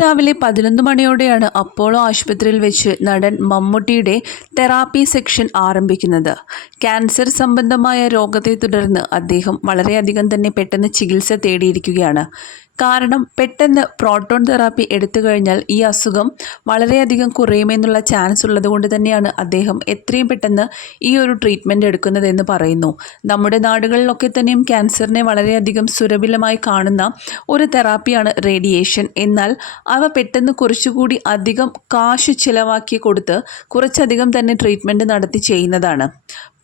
രാവിലെ പതിനൊന്ന് മണിയോടെയാണ് അപ്പോളോ ആശുപത്രിയിൽ വെച്ച് നടൻ മമ്മൂട്ടിയുടെ തെറാപ്പി സെക്ഷൻ ആരംഭിക്കുന്നത്. ക്യാൻസർ സംബന്ധമായ രോഗത്തെ തുടർന്ന് അദ്ദേഹം വളരെയധികം തന്നെ പെട്ടെന്ന് ചികിത്സ തേടിയിരിക്കുകയാണ്. കാരണം പെട്ടെന്ന് പ്രോട്ടോൺ തെറാപ്പി എടുത്തു കഴിഞ്ഞാൽ ഈ അസുഖം വളരെയധികം കുറയുമെന്നുള്ള ചാൻസ് ഉള്ളതുകൊണ്ട് തന്നെയാണ് അദ്ദേഹം എത്രയും പെട്ടെന്ന് ഈ ഒരു ട്രീറ്റ്മെന്റ് എടുക്കുന്നതെന്ന് പറയുന്നു. നമ്മുടെ നാടുകളിലൊക്കെ തന്നെയും ക്യാൻസറിനെ വളരെയധികം സുരഭിലമായി കാണുന്ന ഒരു തെറാപ്പിയാണ് റേഡിയേഷൻ എന്നാൽ അവ പെട്ടെന്ന് കുറച്ചുകൂടി അധികം കാശ് ചിലവാക്കി കൊടുത്ത് കുറച്ചധികം തന്നെ ട്രീറ്റ്മെന്റ് നടത്തി ചെയ്യുന്നതാണ്.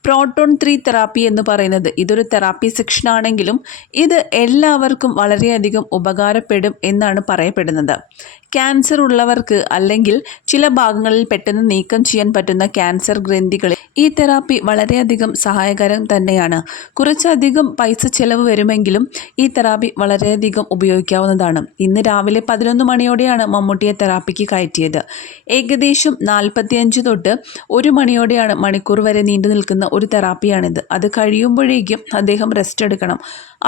പ്രോട്ടോൺ ത്രീ തെറാപ്പി എന്ന് പറയുന്നത് ഇതൊരു തെറാപ്പി സെക്ഷൻ ആണെങ്കിലും ഇത് എല്ലാവർക്കും വളരെയധികം ഉപകാരപ്പെടും എന്നാണ് പറയപ്പെടുന്നത്. ക്യാൻസർ ഉള്ളവർക്ക് അല്ലെങ്കിൽ ചില ഭാഗങ്ങളിൽ പെട്ടെന്ന് നീക്കം ചെയ്യാൻ പറ്റുന്ന ക്യാൻസർ ഗ്രന്ഥികളിൽ ഈ തെറാപ്പി വളരെയധികം സഹായകരം തന്നെയാണ്. കുറച്ചധികം പൈസ ചെലവ് വരുമെങ്കിലും ഈ തെറാപ്പി വളരെയധികം ഉപയോഗിക്കാവുന്നതാണ്. ഇന്ന് രാവിലെ പതിനൊന്ന് മണിയോടെയാണ് മമ്മൂട്ടിയെ തെറാപ്പിക്ക് കയറ്റിയത്. ഏകദേശം നാൽപ്പത്തിയഞ്ച് തൊട്ട് ഒരു മണിയോടെയാണ് മണിക്കൂർ വരെ നീണ്ടു നിൽക്കുന്ന ഒരു തെറാപ്പിയാണിത്. അത് കഴിയുമ്പോഴേക്കും അദ്ദേഹം റെസ്റ്റ് എടുക്കണം.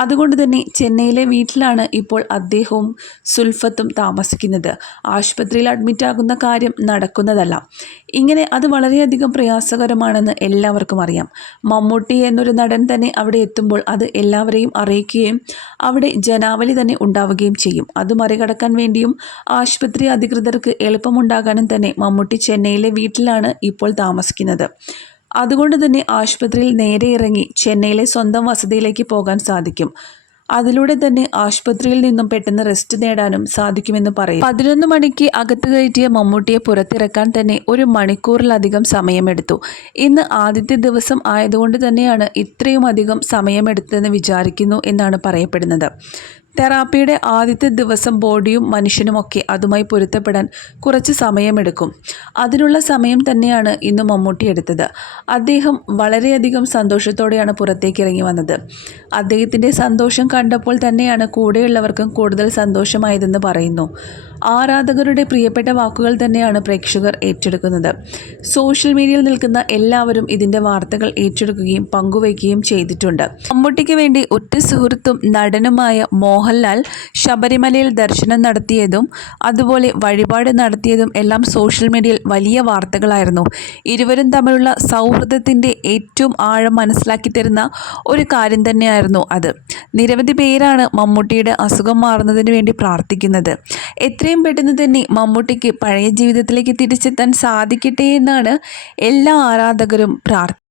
അതുകൊണ്ട് തന്നെ ചെന്നൈയിലെ വീട്ടിലാണ് ഇപ്പോൾ അദ്ദേഹവും സുൽഫത്തും താമസിക്കുന്നത്. ആശുപത്രിയിൽ അഡ്മിറ്റാകുന്ന കാര്യം നടക്കുന്നതല്ല. ഇങ്ങനെ അത് വളരെയധികം പ്രയാസകരമാണെന്ന് എല്ലാവർക്കും അറിയാം. മമ്മൂട്ടി എന്നൊരു നടൻ തന്നെ അവിടെ എത്തുമ്പോൾ അത് എല്ലാവരെയും അറിയിക്കുകയും അവിടെ ജനാവലി തന്നെ ഉണ്ടാവുകയും ചെയ്യും. അത് മറികടക്കാൻ വേണ്ടിയും ആശുപത്രി അധികൃതർക്ക് എളുപ്പമുണ്ടാകാനും തന്നെ മമ്മൂട്ടി ചെന്നൈയിലെ വീട്ടിലാണ് ഇപ്പോൾ താമസിക്കുന്നത്. അതുകൊണ്ട് തന്നെ ആശുപത്രിയിൽ നേരെ ഇറങ്ങി ചെന്നൈയിലെ സ്വന്തം വസതിയിലേക്ക് പോകാൻ സാധിക്കും. അതിലൂടെ തന്നെ ആശുപത്രിയിൽ നിന്നും പെട്ടെന്ന് റെസ്റ്റ് നേടാനും സാധിക്കുമെന്ന് പറയും. പതിനൊന്ന് മണിക്ക് അകത്ത് കയറ്റിയ മമ്മൂട്ടിയെ പുറത്തിറക്കാൻ തന്നെ ഒരു മണിക്കൂറിലധികം സമയമെടുത്തു. ഇന്ന് ആദ്യത്തെ ദിവസം ആയതുകൊണ്ട് തന്നെയാണ് ഇത്രയും അധികം സമയമെടുത്തതെന്ന് വിചാരിക്കുന്നു എന്നാണ് പറയപ്പെടുന്നത്. തെറാപ്പിയുടെ ആദ്യത്തെ ദിവസം ബോഡിയും മനുഷ്യനുമൊക്കെ അതുമായി പൊരുത്തപ്പെടാൻ കുറച്ച് സമയമെടുക്കും. അതിനുള്ള സമയം തന്നെയാണ് ഇന്ന് മമ്മൂട്ടി എടുത്തത്. അദ്ദേഹം വളരെയധികം സന്തോഷത്തോടെയാണ് പുറത്തേക്ക് ഇറങ്ങി വന്നത്. അദ്ദേഹത്തിന്റെ സന്തോഷം കണ്ടപ്പോൾ തന്നെയാണ് കൂടെയുള്ളവർക്കും കൂടുതൽ സന്തോഷമായതെന്ന് പറയുന്നു. ആരാധകരുടെ പ്രിയപ്പെട്ട വാക്കുകൾ തന്നെയാണ് പ്രേക്ഷകർ ഏറ്റെടുക്കുന്നത്. സോഷ്യൽ മീഡിയയിൽ നിൽക്കുന്ന എല്ലാവരും ഇതിന്റെ വാർത്തകൾ ഏറ്റെടുക്കുകയും പങ്കുവയ്ക്കുകയും ചെയ്തിട്ടുണ്ട്. മമ്മൂട്ടിക്ക് വേണ്ടി ഒറ്റ സുഹൃത്തും നടനുമായ മോഹൻലാൽ ശബരിമലയിൽ ദർശനം നടത്തിയതും അതുപോലെ വഴിപാട് നടത്തിയതും എല്ലാം സോഷ്യൽ മീഡിയയിൽ വലിയ വാർത്തകളായിരുന്നു. ഇരുവരും തമ്മിലുള്ള സൗഹൃദത്തിന്റെ ഏറ്റവും ആഴം മനസ്സിലാക്കി തരുന്ന ഒരു കാര്യം തന്നെയായിരുന്നു അത്. നിരവധി പേരാണ് മമ്മൂട്ടിയുടെ അസുഖം മാറുന്നതിന് വേണ്ടി പ്രാർത്ഥിക്കുന്നത്. എത്രയും പെട്ടെന്ന് തന്നെ മമ്മൂട്ടിക്ക് പഴയ ജീവിതത്തിലേക്ക് തിരിച്ചെത്താൻ സാധിക്കട്ടെ എന്നാണ് എല്ലാ ആരാധകരും പ്രാർത്ഥിക്കുന്നത്.